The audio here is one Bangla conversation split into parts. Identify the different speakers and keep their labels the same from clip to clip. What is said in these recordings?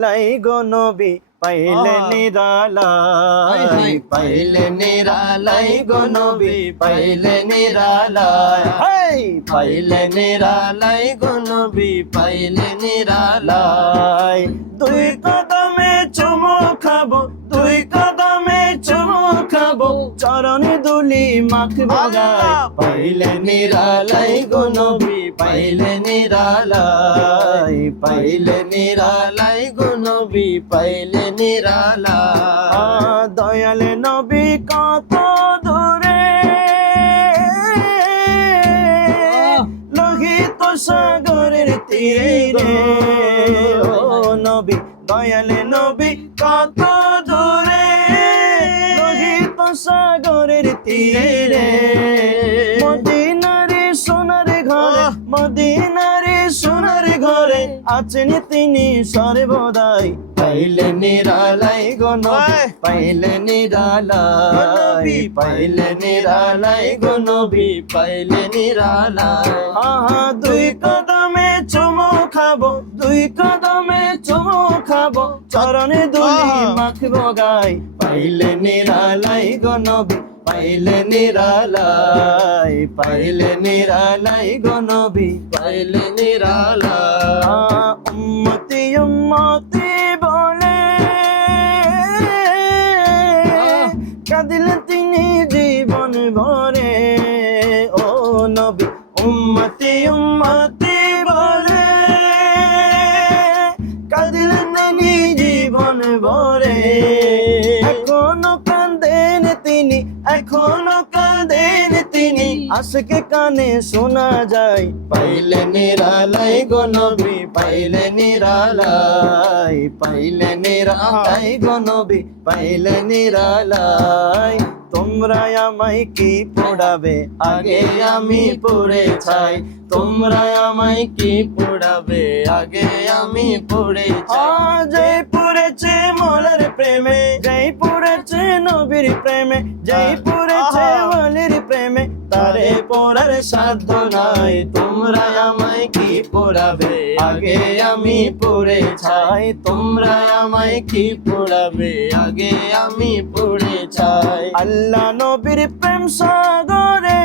Speaker 1: লাই গো নবী পাইলে
Speaker 2: হাই।
Speaker 1: পাইলে নিরালাই গো নবী পাইলে নিরালাই হাই পাইলে নিরালাই গো নবী পাইলে নিরালাই দুই কদমে চুমু খাব দুই কদমে চুমু খাব চরণে দুলি গায়
Speaker 2: আল্লাহ।
Speaker 1: পাইলে নিরালাই গো নবী পাইলে নিরালাই পাইলে নিরালাই গো নবী পাইলে নিরালাই দয়াল নবী কত দূরে। লোহিত সাগরের তীরে। ও নবী দয়াল নবী কত দূরে। লোহিত সাগরের তীরে। মদিনারে সোনার ঘরে ঘরে আছেন তিনি সর্বদাই। পাইলে নিরালাই গো পাইলে নিরালাই পাইলে নিরালাই গো নবী পাইলে নিরালাই। আহা দুই কদমে চুমু খাব দুই কদমে চুমু খাব চরণে দুলি
Speaker 2: আহা।
Speaker 1: মাখবো গাই। পাইলে নিরালাই গো নবী পাইলে নিরালাই পাইলে নিরালাই গনবি নবী। পাইলে নিরালা উম্মতি উম্মতি এখনও কাঁদেন তিনি। আজকে কানে শোনা যায় পাইলে নিরালাই গো নবী পাইলে নিরালাই পাইলে নিরালাই গো নবী পাইলে নিরালাই। তোমরা আমায় কি পড়াবে? আগে আমি পড়ে চাই। তোমরা আমায় কি পড়াবে? আগে আমি পড়ে চাই। নবীর প্রেমে যেই পড়েছে প্রেমে তারে পড়ার সাধ্য নাই তোমরা আমায় কি পড়াবে? আগে আমি পড়ে চাই তোমরা আমায় কি পড়াবে? আগে আমি পড়ে চাই। আল্লাহ নবীর প্রেম সাগরে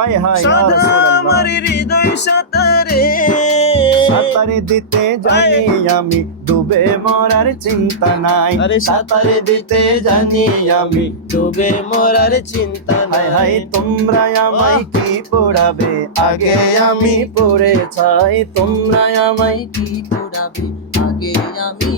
Speaker 1: হায় হায়
Speaker 2: সদা আমার হৃদয় সাঁতারে।
Speaker 1: সাঁতারে দিতে জানি আমি ডুবে মরার চিন্তা নাই।
Speaker 2: আরে
Speaker 1: সাঁতারে দিতে জানি আমি ডুবে মরার চিন্তা নাই। হাই তোমরা আমায় কি পড়াবে? আগে আমি পড়ে চাই তোমরা আমায় কি পড়াবে? আগে আমি